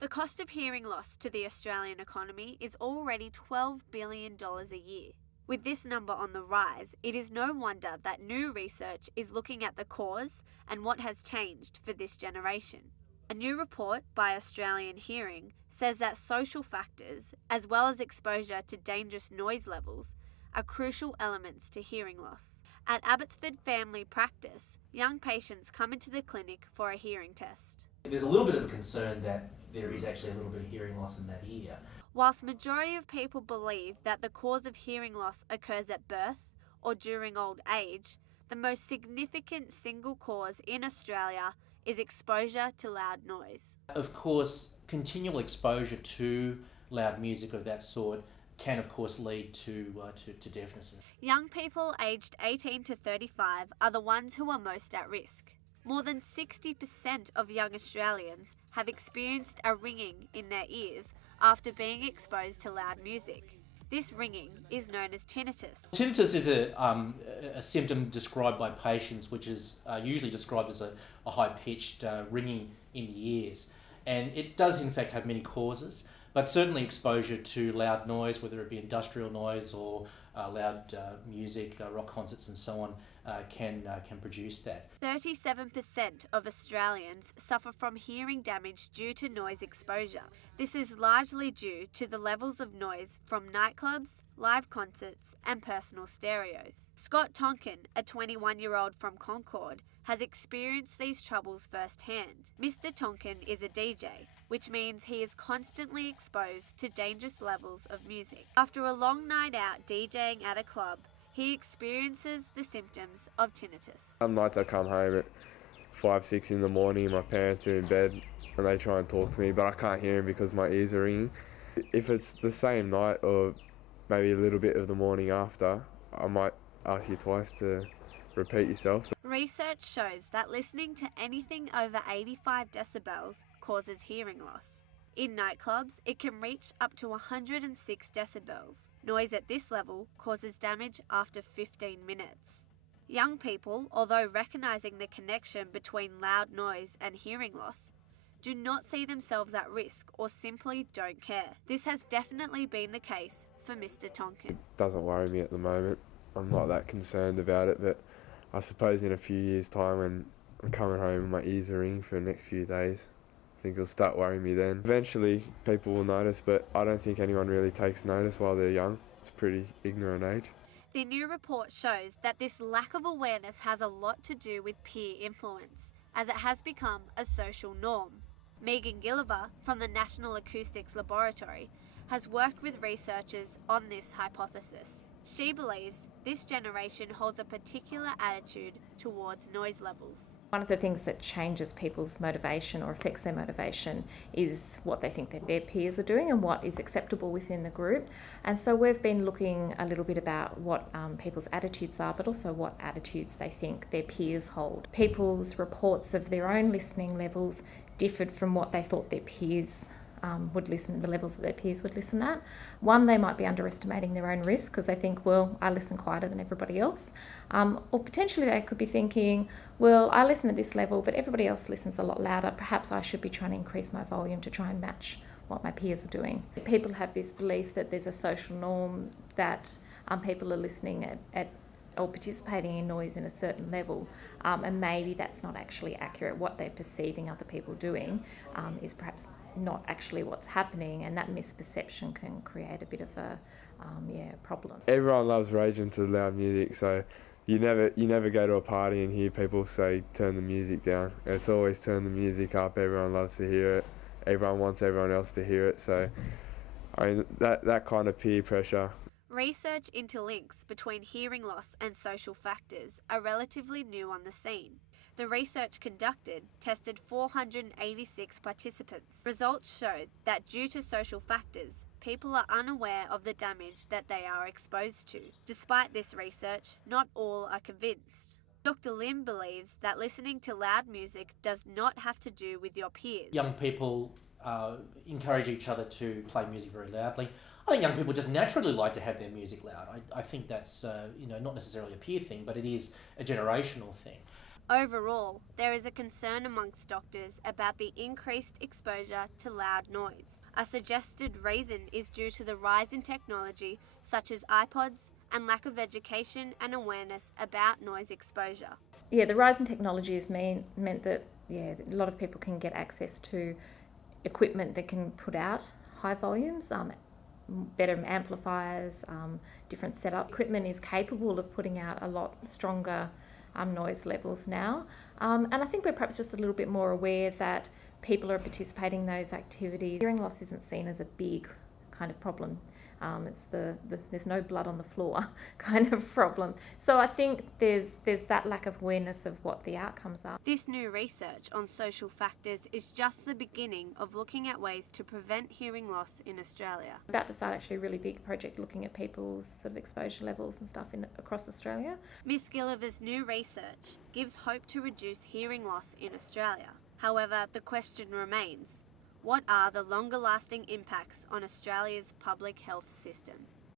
The cost of hearing loss to the Australian economy is already $12 billion a year. With this number on the rise, it is no wonder that new research is looking at the cause and what has changed for this generation. A new report by Australian Hearing says that social factors, as well as exposure to dangerous noise levels, are crucial elements to hearing loss. At Abbotsford Family Practice, young patients come into the clinic for a hearing test. There's a little bit of a concern that there is actually a little bit of hearing loss in that ear. Whilst majority of people believe that the cause of hearing loss occurs at birth or during old age, the most significant single cause in Australia is exposure to loud noise. Of course, continual exposure to loud music of that sort can of course lead to deafness. Young people aged 18 to 35 are the ones who are most at risk. More than 60% of young Australians have experienced a ringing in their ears after being exposed to loud music. This ringing is known as tinnitus. Tinnitus is a symptom described by patients which is usually described as a high-pitched ringing in the ears. And it does in fact have many causes, but certainly exposure to loud noise, whether it be industrial noise or loud music, rock concerts and so on, can produce that. 37% of Australians suffer from hearing damage due to noise exposure. This is largely due to the levels of noise from nightclubs, live concerts and personal stereos. Scott Tonkin, a 21-year-old from Concord, has experienced these troubles firsthand. Mr. Tonkin is a DJ, which means he is constantly exposed to dangerous levels of music. After a long night out DJing at a club, he experiences the symptoms of tinnitus. Some nights I come home at 5, 6 in the morning and my parents are in bed and they try and talk to me, but I can't hear them because my ears are ringing. If it's the same night or maybe a little bit of the morning after, I might ask you twice to repeat yourself. Research shows that listening to anything over 85 decibels causes hearing loss. In nightclubs, it can reach up to 106 decibels. Noise at this level causes damage after 15 minutes. Young people, although recognising the connection between loud noise and hearing loss, do not see themselves at risk or simply don't care. This has definitely been the case for Mr. Tonkin. It doesn't worry me at the moment. I'm not that concerned about it, but I suppose in a few years' time when I'm coming home and my ears are ringing for the next few days, I think it'll start worrying me then. Eventually people will notice, but I don't think anyone really takes notice while they're young. It's a pretty ignorant age. The new report shows that this lack of awareness has a lot to do with peer influence, as it has become a social norm. Megan Gilliver from the National Acoustics Laboratory has worked with researchers on this hypothesis. She believes this generation holds a particular attitude towards noise levels. One of the things that changes people's motivation or affects their motivation is what they think that their peers are doing and what is acceptable within the group. And so we've been looking a little bit about what people's attitudes are, but also what attitudes they think their peers hold. People's reports of their own listening levels differed from what they thought their peers would listen, the levels that their peers would listen at. One, they might be underestimating their own risk because they think, well, I listen quieter than everybody else. Or potentially they could be thinking, well, I listen at this level, but everybody else listens a lot louder. Perhaps I should be trying to increase my volume to try and match what my peers are doing. People have this belief that there's a social norm that people are listening at or participating in noise in a certain level, and maybe that's not actually accurate. What they're perceiving other people doing is perhaps not actually what's happening, and that misperception can create a bit of a problem. Everyone loves raging to loud music, so you never go to a party and hear people say turn the music down. It's always turn the music up. Everyone loves to hear it. Everyone wants everyone else to hear it. So I mean that kind of peer pressure. Research into links between hearing loss and social factors are relatively new on the scene. The research conducted tested 486 participants. Results showed that due to social factors, people are unaware of the damage that they are exposed to. Despite this research, not all are convinced. Dr. Lim believes that listening to loud music does not have to do with your peers. Young people encourage each other to play music very loudly. I think young people just naturally like to have their music loud. I think that's not necessarily a peer thing, but it is a generational thing. Overall, there is a concern amongst doctors about the increased exposure to loud noise. A suggested reason is due to the rise in technology such as iPods and lack of education and awareness about noise exposure. Yeah, the rise in technology has meant that a lot of people can get access to equipment that can put out high volumes, better amplifiers, different setup. Equipment is capable of putting out a lot stronger noise levels now. And I think we're perhaps just a little bit more aware that people are participating in those activities. Hearing loss isn't seen as a big kind of problem. It's there's no blood on the floor kind of problem. So I think there's that lack of awareness of what the outcomes are. This new research on social factors is just the beginning of looking at ways to prevent hearing loss in Australia. We're about to start actually a really big project looking at people's sort of exposure levels and stuff across Australia. Miss Gilliver's new research gives hope to reduce hearing loss in Australia. However, the question remains: what are the longer lasting impacts on Australia's public health system?